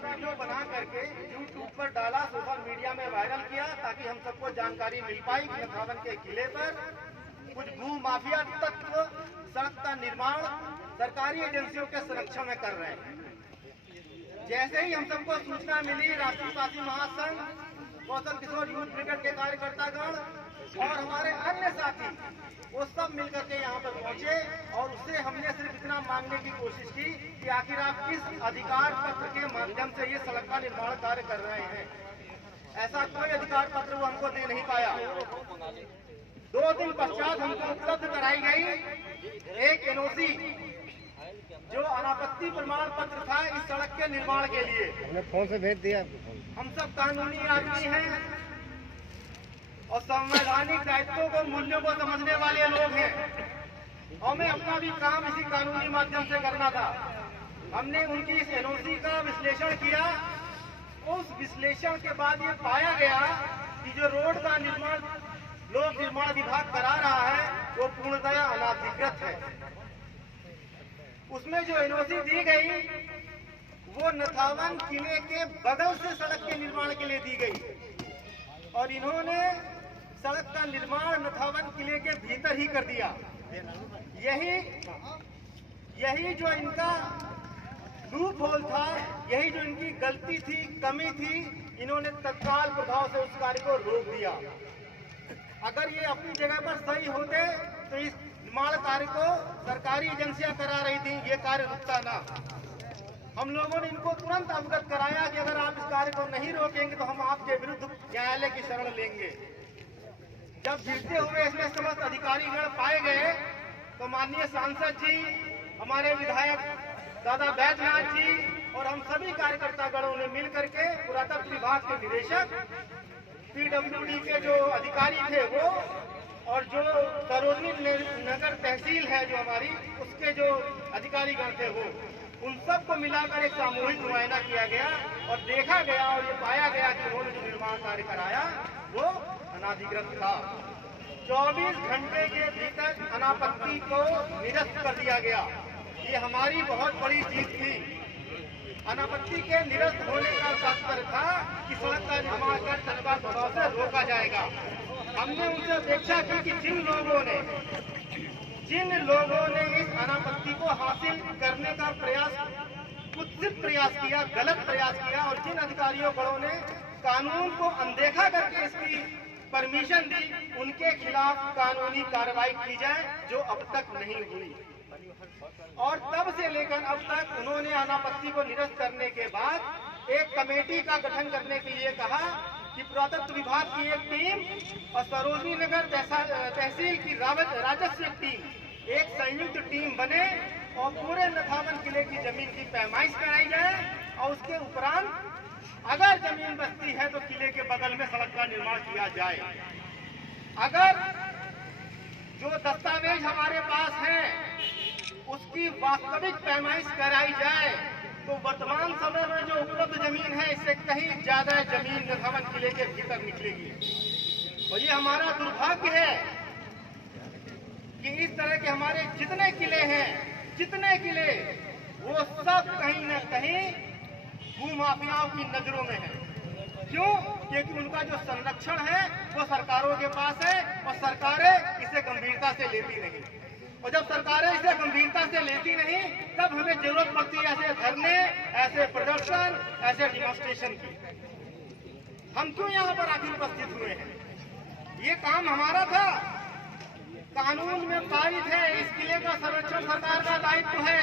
Video बना करके YouTube पर डाला, सोशल मीडिया में वायरल किया, ताकि हम सबको जानकारी मिल पाई कि नथावन के किले पर कुछ भू माफिया तत्व सड़क का निर्माण सरकारी एजेंसियों के संरक्षण में कर रहे हैं। जैसे ही हम सबको सूचना मिली, राष्ट्रवादी महासंघ, कौशल किशोर यूथ ब्रिगेड के कार्यकर्तागण और हमारे अन्य साथी वो सब मिलकर के यहाँ पर पहुंचे और उससे हमने सिर्फ इतना मांगने की कोशिश की कि आखिर आप किस अधिकार पत्र के माध्यम से ये सड़क का निर्माण कार्य कर रहे हैं। ऐसा कोई अधिकार पत्र वो हमको दे नहीं पाया। 2 दिन पश्चात हमको उपलब्ध कराई गई एक एनओसी, जो अनापत्ति प्रमाण पत्र था इस सड़क के निर्माण के लिए। हमने फोन से भेज दिया। हम सब कानूनी आदमी हैं और संवैधानिक दायित्वों को, मूल्यों को समझने वाले लोग हैं। हमें अपना भी काम इसी कानूनी माध्यम से करना था। हमने उनकी इस एनओसी का विश्लेषण किया। उस विश्लेषण के बाद ये पाया गया कि जो रोड का निर्माण लोक निर्माण विभाग करा रहा है वो पूर्णतया अनाधिकृत है। उसमें जो एनओसी दी गई वो नथावन किले के बगल से सड़क के निर्माण के लिए दी गई और इन्होंने सड़क का निर्माण नथावन किले के भीतर ही कर दिया। यही जो इनका लूप होल था, यही जो इनकी गलती थी, कमी थी, इन्होंने तत्काल प्रभाव से उस कार्य को रोक दिया। अगर ये अपनी जगह पर सही होते तो इस निर्माण कार्य को सरकारी एजेंसियां करा रही थी, ये कार्य रुकता ना। हम लोगों ने इनको तुरंत अवगत कराया कि अगर आप इस कार्य को नहीं रोकेंगे तो हम आपके विरुद्ध न्यायालय की शरण लेंगे। जब गिरते हुए इसमें समस्त अधिकारीगण पाए गए तो माननीय सांसद जी, हमारे विधायक दादा बैजनाथ जी और हम सभी कार्यकर्तागणों ने मिलकर के पुरातत्व विभाग के निदेशक, पीडब्ल्यूडी के जो अधिकारी थे वो, और जो सरोजनी नगर तहसील है जो हमारी, उसके जो अधिकारीगण थे वो, उन सबको मिलाकर एक सामूहिक मुआयना किया गया और देखा गया और ये पाया गया कि उन्होंने जो निर्माण कार्य कराया वो अनाधिकृत था। 24 घंटे के भीतर अनापत्ति को निरस्त कर दिया गया। ये हमारी बहुत बड़ी जीत थी। अनापत्ति के निरस्त होने का तात्पर्य था कि सड़क का निर्माण कर तत्काल प्रभाव से रोका जाएगा। हमने उनसे अपेक्षा की कि जिन लोगों ने इस अनापत्ति को हासिल करने का कुत्सित प्रयास किया, गलत प्रयास किया, और जिन अधिकारियों बड़ों ने कानून को अनदेखा करके इसकी परमिशन दी, उनके खिलाफ कानूनी कार्रवाई की जाए, जो अब तक नहीं हुई। और तब से लेकर अब तक उन्होंने अनापत्ति को निरस्त करने के बाद एक कमेटी का गठन करने के लिए कहा कि पुरातत्व विभाग की एक टीम और सरोजनी नगर तहसील की राजस्व टीम, एक संयुक्त टीम बने और पूरे नथावन किले की जमीन की पैमाइश कराई जाए और उसके उपरांत अगर जमीन बचती है तो किले के बगल में सड़क का निर्माण किया जाए। अगर जो दस्तावेज हमारे पास है उसकी वास्तविक पैमाइश कराई जाए तो वर्तमान समय में जो उपलब्ध जमीन है इससे कहीं ज्यादा जमीन नथावन किले के भीतर निकलेगी। और ये हमारा दुर्भाग्य है कि इस तरह के हमारे जितने किले वो सब कहीं न कहीं भूमाफियाओं की नजरों में है। क्यों? क्योंकि उनका जो संरक्षण है वो सरकारों के पास है और सरकारें इसे गंभीरता से लेती नहीं। और जब सरकारें इसे गंभीरता से लेती नहीं तब हमें जरूरत पड़ती है ऐसे धरने, ऐसे प्रदर्शन, ऐसे डिमॉन्स्ट्रेशन की। हम क्यों यहाँ पर आखिर उपस्थित हुए हैं? ये काम हमारा था, कानून में पारित है। इस किले का संरक्षण सरकार का दायित्व है,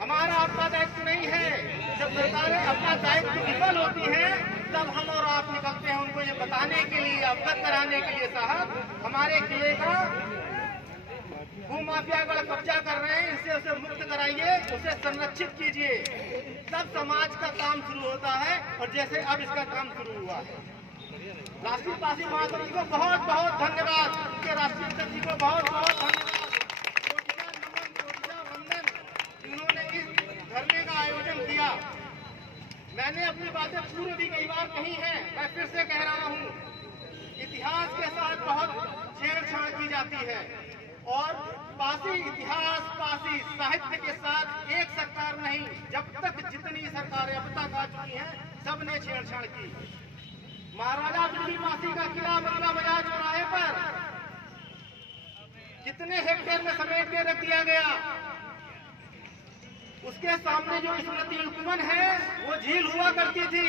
हमारा आपका दायित्व नहीं है। जब सरकारें अपना दायित्व विफल होती है तब हम और आप निकलते हैं उनको ये बताने के लिए, अवगत कराने के लिए, साहब हमारे किले का भूमाफियागण कब्जा कर रहे हैं, इससे उसे मुक्त कराइए, उसे संरक्षित कीजिए। तब समाज का काम शुरू होता है और जैसे अब इसका काम शुरू हुआ है। राष्ट्रीय पासी महासंघ को बहुत बहुत धन्यवाद, उनके राष्ट्रीय अध्यक्ष जी को बहुत बहुत धन्यवाद, वंदन, जिन्होंने इस धरने का आयोजन किया। मैंने अपनी बातें पूर्व भी कई बार कही है, मैं फिर से कह रहा हूँ, इतिहास के साथ बहुत छेड़छाड़ की जाती है और पासी इतिहास, पासी साहित्य के साथ एक सरकार नहीं, जब तक जितनी सरकारें अब तक आ चुकी हैं सबने छेड़छाड़ की। महाराजा बिजली पासी का किला बंगला बाजार चौराहे पर कितने हेक्टेयर में समेट के रख दिया गया। उसके सामने जो स्मृति उपवन है वो झील हुआ करती थी।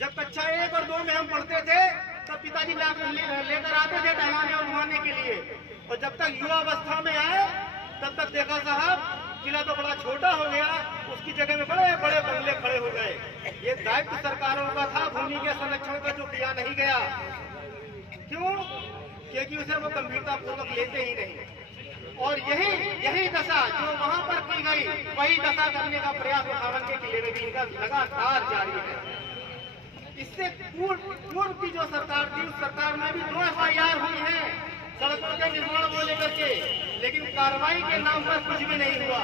जब कक्षा 1 और 2 में हम पढ़ते थे तब पिताजी लेकर आते थे टहलाने और घुमाने के लिए, और जब तक युवा अवस्था में आए तब तक देखा साहब किला तो बड़ा छोटा हो गया, उसकी जगह में बड़े बड़े बंगले खड़े हो गए। ये दायित्व सरकारों का था भूमि के संरक्षण का, जो किया नहीं गया। क्यों? क्योंकि उसे वो गंभीरता पूर्वक लेते ही नहीं। और यही दशा जो वहां पर की गई, वही दशा करने का प्रयास उठावन के किले में भी इनका लगातार जारी है। इससे पूर्व की जो सरकार थी, उस सरकार में भी 2 FIR हुई है सड़कों के निर्माण को लेकर के, लेकिन कार्रवाई के नाम पर कुछ भी नहीं हुआ।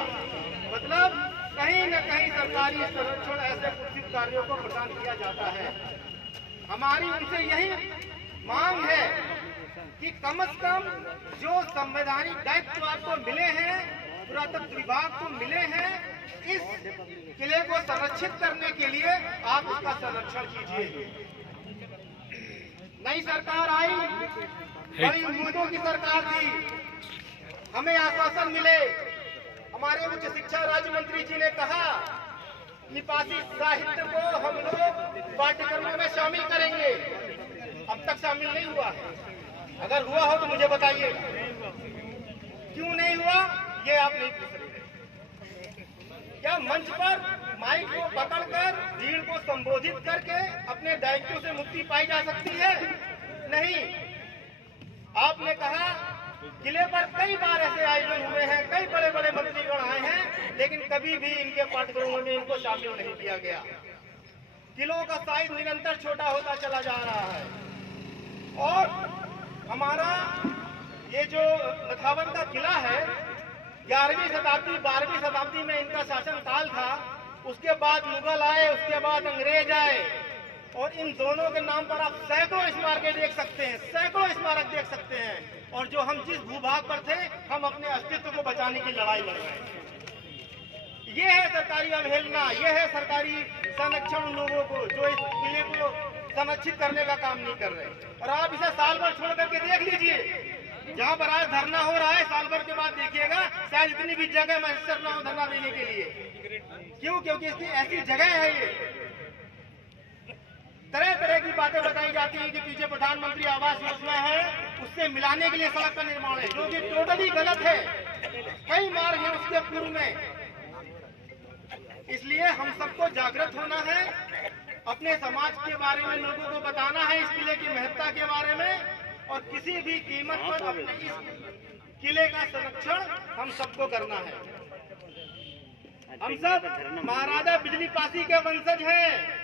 मतलब कहीं न कहीं सरकारी संरक्षण ऐसे कुछ कार्यों को प्रदान किया जाता है। हमारी उनसे यही मांग है कि कम से कम जो संवैधानिक दायित्व आपको मिले हैं, पुरातत्व विभाग को मिले हैं, इस किले को संरक्षित करने के लिए आप इसका संरक्षण कीजिए। नई सरकार आई, बड़ी उम्मीदों की सरकार थी, हमें आश्वासन मिले। हमारे उच्च शिक्षा राज्य मंत्री जी ने कहा कि पासी साहित्य को हम लोग पाठ्यक्रमों में शामिल करेंगे। अब तक शामिल नहीं हुआ है। अगर हुआ हो तो मुझे बताइए, क्यों नहीं हुआ ये आप नहीं पूछ सकते। क्या मंच पर माइक को पकड़कर भीड़ को संबोधित करके अपने दायित्व से मुक्ति पाई जा सकती है? नहीं। आपने कहा किले पर कई बार ऐसे आयोजन हुए हैं, कई बड़े बड़े मंत्रीगण आए हैं, लेकिन कभी भी इनके पाठ्यक्रमों में इनको शामिल नहीं किया गया। किलों का साइज निरंतर छोटा होता चला जा रहा है। और हमारा ये जो नथावन का किला है, 11वीं शताब्दी 12वीं शताब्दी में इनका शासनकाल था। उसके बाद मुगल आए, उसके बाद अंग्रेज आए, और इन दोनों के नाम पर आप सैकड़ों स्मारक देख सकते हैं, सैकड़ों स्मारक देख सकते हैं। और जो हम जिस भूभाग पर थे, हम अपने अस्तित्व को बचाने की लड़ाई लड़ रहे हैं। ये है सरकारी अवहेलना, ये है सरकारी संरक्षण उन लोगों को जो इस किले को संरक्षित करने का काम नहीं कर रहे। और आप इसे साल भर छोड़ करके देख लीजिए, जहाँ पर आज धरना हो रहा है, साल भर के बाद देखिएगा शायद इतनी भी जगह मैसर ना हो धरना देने के लिए। क्यों? क्योंकि इसकी ऐसी जगह है। ये तरह तरह की बातें बताई जाती है कि पीछे प्रधानमंत्री आवास योजना है, उससे मिलाने के लिए सड़क का निर्माण है, जो कि टोटली गलत है। कई मार्ग है उसके पूर्व में। इसलिए हम सबको जागृत होना है, अपने समाज के बारे में लोगों को बताना है, इस किले की महत्ता के बारे में, और किसी भी कीमत पर अपने इस किले का संरक्षण हम सबको करना है। हम सब महाराजा बिजली पासी के वंशज हैं,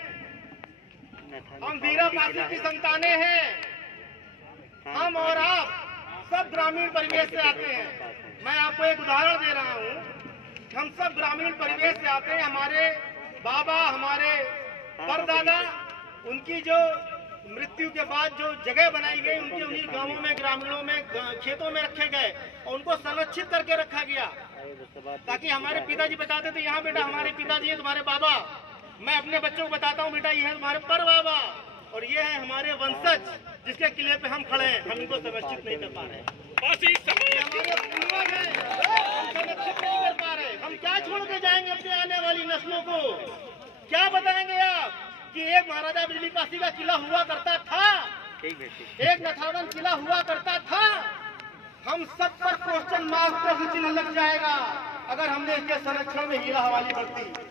हम वीरा पासी की संतानें हैं। हम और आप सब ग्रामीण परिवेश से आते हैं। मैं आपको एक उदाहरण दे रहा हूँ। हम सब ग्रामीण परिवेश से आते हैं। हमारे बाबा, हमारे परदादा, उनकी जो मृत्यु के बाद जो जगह बनाई गई, उनके उन्हीं गांवों में, ग्रामीणों में, खेतों में रखे गए और उनको संरक्षित करके रखा गया, ताकि हमारे पिताजी बताते थे, यहाँ बेटा हमारे पिताजी है, तुम्हारे बाबा। मैं अपने बच्चों को बताता हूँ, बेटा ये है तुम्हारे पर बाबा, और ये है हमारे वंशज जिसके किले पे हम खड़े हैं। हम इनको संरक्षित नहीं कर पा रहे, हमारे पूर्वज हैं, हम संरक्षित नहीं कर पा रहे। हम क्या छोड़ के जाएंगे अपने आने वाली नस्लों को? क्या बताएंगे आप कि एक महाराजा बिजली पासी का किला हुआ करता था, एक नथावन किला हुआ करता था? हम सब पर क्वेश्चन मार्क का चिन्ह लग जाएगा अगर हमने इसके संरक्षण में हीरा हवाली बरती।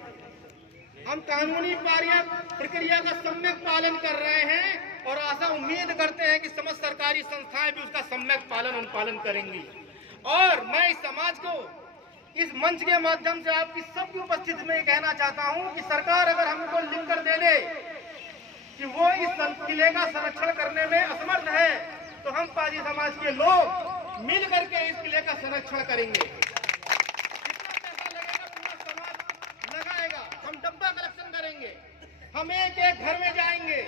हम कानूनी प्रक्रिया का सम्यक पालन कर रहे हैं और आशा उम्मीद करते हैं कि समस्त सरकारी संस्थाएं भी उसका सम्यक अनुपालन करेंगी। और मैं इस समाज को इस मंच के माध्यम से आपकी सबकी उपस्थिति में कहना चाहता हूं कि सरकार अगर हमको लिख कर दे दे कि वो इस किले का संरक्षण करने में असमर्थ है, तो हम पाजी समाज के लोग मिल करके इस किले का संरक्षण करेंगे। जितना पैसा लगेगा पूरा समाज लगाएगा। हम डब्बा कलेक्शन करेंगे, हम एक एक घर में जाएंगे,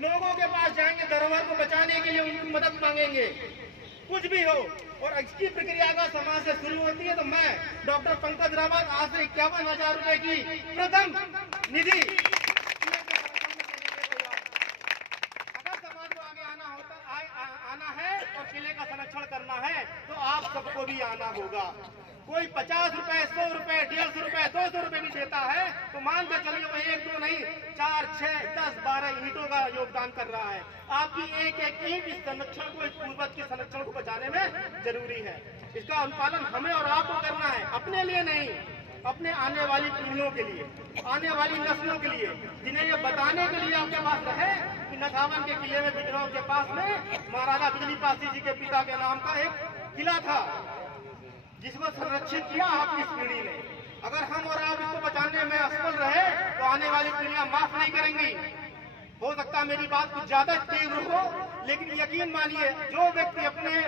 लोगों के पास जाएंगे, धरोहर को बचाने के लिए उनकी मदद मांगेंगे। कुछ भी हो, और इसकी प्रक्रिया अगर समाज से शुरू होती है तो मैं डॉक्टर पंकज रावत आज से 51,000 रुपए की प्रथम निधि, अगर समाज को आगे आना है और किले का संरक्षण करना है तो आप सबको भी आना होगा। कोई 50 रुपए, 100 रुपए, 150 रुपए, 200 रुपए भी देता है तो मान कर चलिए वो 1 2 नहीं 4 6 10 12 ईंटों का योगदान कर रहा है। आपकी एक एक ईंट इस संरक्षण को, इस पूर्वज के संरक्षण को बचाने में जरूरी है। इसका अनुपालन हमें और आपको करना है, अपने लिए नहीं, अपने आने वाली पीढ़ियों के लिए, आने वाली नस्लों के लिए, जिन्हें ये बताने के लिए आपके पास रहे कि नथावन के किले में बिजनौर के पास में महाराजा बिजली पासी जी के पिता के नाम का एक किला था जिसको संरक्षित किया आपकी इस पीढ़ी ने। अगर हम और आप इसको बचाने में असफल रहे तो आने वाली पीढ़ियां माफ नहीं करेंगी। हो सकता है मेरी बात कुछ ज्यादा तीव्र हो, लेकिन यकीन मानिए जो व्यक्ति अपने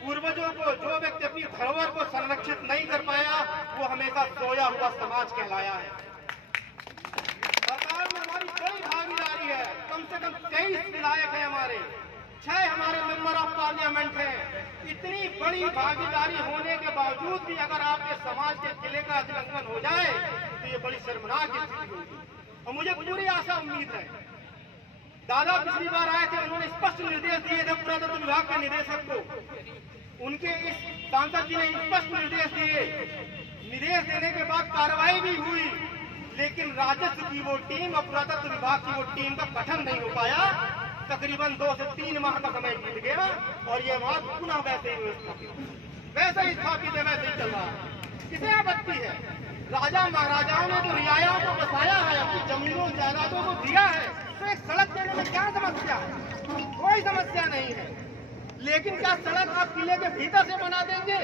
पूर्वजों को, जो व्यक्ति अपनी धरोहर को संरक्षित नहीं कर पाया वो हमेशा सोया हुआ समाज कहलाया है। सरकार में हमारी बड़ी भागीदारी है, कम से कम 23 विधायक है हमारे, 6 हमारे मेंबर ऑफ पार्लियामेंट हैं। इतनी बड़ी भागीदारी होने के बावजूद भी अगर आपके समाज के किले का उल्लंघन हो जाए तो ये बड़ी शर्मनाक स्थिति होगी। और मुझे पूरी आशा उम्मीद है, दादा पिछली बार आए थे, उन्होंने स्पष्ट निर्देश दिए थे पुरातत्व विभाग के निदेशक को, उनके इस सांसद जी ने स्पष्ट निर्देश दिए, निर्देश देने के बाद कार्रवाई भी हुई, लेकिन राजस्व की वो टीम और पुरातत्व विभाग की वो टीम का गठन नहीं हो पाया। तकरीबन 2 से 3 माह का समय बीत गया और ये बात पुनः वैसे ही स्थापित है, वैसे ही चल रहा है। किसे आपत्ति है? राजा महाराजाओं ने तो रियायाओं को बसाया है, अपनी जमीनों जायदादों को दिया है, तो एक सड़क देने में क्या समस्या है? कोई समस्या नहीं है। लेकिन क्या सड़क आप किले के भीतर से बना देंगे?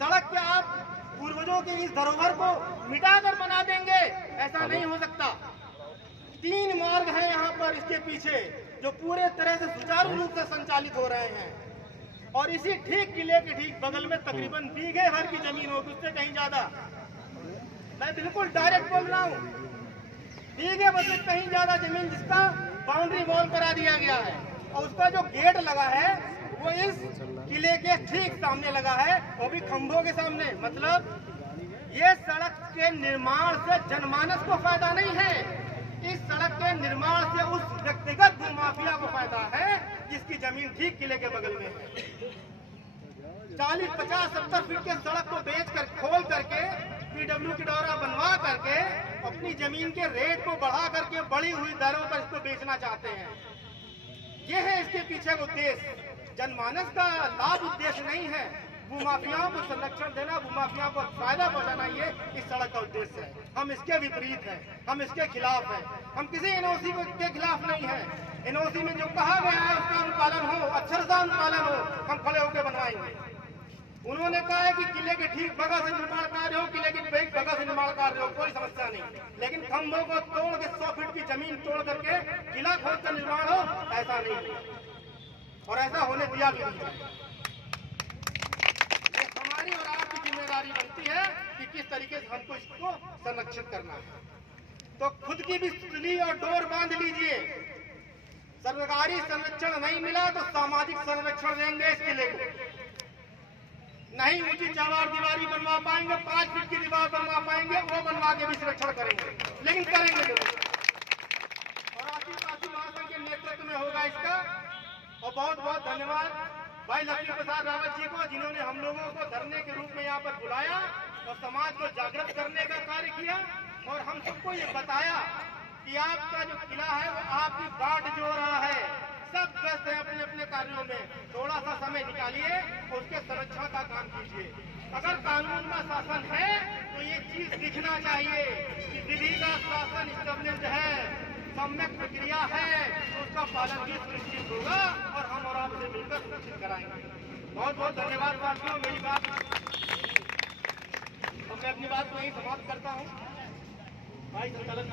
सड़क क्या आप पूर्वजों की इस धरोहर को मिटाकर बना देंगे? ऐसा नहीं हो सकता। 3 मार्ग हैं यहाँ पर इसके पीछे जो पूरे तरह से सुचारू रूप से संचालित हो रहे हैं, और इसी ठीक किले के ठीक बगल में तकरीबन बीघे भर की जमीन होगी, उससे कहीं ज्यादा, मैं बिल्कुल डायरेक्ट बोल रहा हूँ, बीघे भर से कहीं ज्यादा जमीन जिसका बाउंड्री वॉल करा दिया गया है और उसका जो गेट लगा है वो इस किले के ठीक सामने लगा है, वो भी खंभों के सामने। मतलब ये सड़क के निर्माण से जनमानस को फायदा नहीं है, इस सड़क के निर्माण से उस व्यक्तिगत भूमाफिया को फायदा है जिसकी जमीन ठीक किले के बगल में है। 40 50 70 फीट के सड़क को बेचकर, खोल करके, पीडब्ल्यू की डोरा बनवा करके अपनी जमीन के रेट को बढ़ा करके बड़ी हुई दरों पर इसको बेचना चाहते हैं। ये है इसके पीछे उद्देश्य, जनमानस का लाभ उद्देश्य नहीं है। भूमाफियाओं को संरक्षण देना, भूमाफियाओं को फायदा पहुंचाना, ये इस सड़क का उद्देश्य है। हम इसके विपरीत हैं, हम इसके खिलाफ हैं। हम किसी एनओसी के खिलाफ नहीं है। एनओसी में जो कहा गया है उसका अनुपालन हो, अक्षरशः अनुपालन हो, हम खड़े होकर बनवाएंगे। उन्होंने कहा है कि किले के ठीक बगल से निर्माण कार्य हो, किले के ठीक बगल से निर्माण कार्य हो, कोई समस्या नहीं, लेकिन खंभों को तोड़ के 100 फीट की जमीन तोड़ करके किला खोद कर निर्माण हो, ऐसा नहीं, और ऐसा होने दिया भी नहीं। हमारी और आपकी जिम्मेदारी बनती है कि किस तरीके से हमको इसको संरक्षित करना है। तो खुद की भी सुली और डोर बांध लीजिए। सरकारी संरक्षण नहीं मिला तो सामाजिक संरक्षण देंगे इस किले को। नहीं ऊंची चार दीवारी बनवा पाएंगे, 5 फीट की दीवार बनवा पाएंगे, वो बनवा के भी संरक्षण करेंगे, लेकिन करेंगे जरूर। और आदिवासी महासंघ के नेतृत्व में होगा इसका। और बहुत बहुत धन्यवाद भाई लक्ष्मी प्रसाद रावत जी को, जिन्होंने हम लोगों को धरने के रूप में यहाँ पर बुलाया और समाज को जागृत करने का कार्य किया और हम सबको ये बताया कि आपका जो किला है वो आपकी बाट जो रहा है। सब व्यस्त है अपने अपने कार्यों में, थोड़ा सा समय निकालिए, उसके संरक्षण का काम कीजिए। अगर कानून का शासन है तो ये चीज दिखना चाहिए कि विधि का शासन स्टेब्लिश्ड है, सम्यक प्रक्रिया है, तो उसका पालन भी सुनिश्चित होगा और हम और आपसे मिलकर सुनिश्चित कराएंगे। बहुत बहुत धन्यवाद साथियों। मेरी बात मैं अपनी बात को यही समाप्त करता हूँ। भाई संचालक